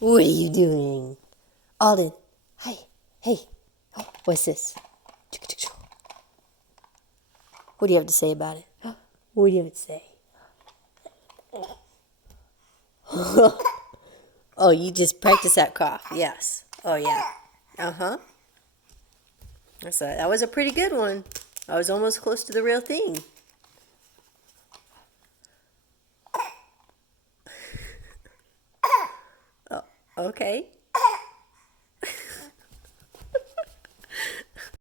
What are you doing? Alden, hi, hey. Oh, what's this? What do you have to say about it? What do you have to say? Oh, you just practice that cough. Yes. Oh, yeah. Uh-huh. That was a pretty good one. I was almost close to the real thing. Okay.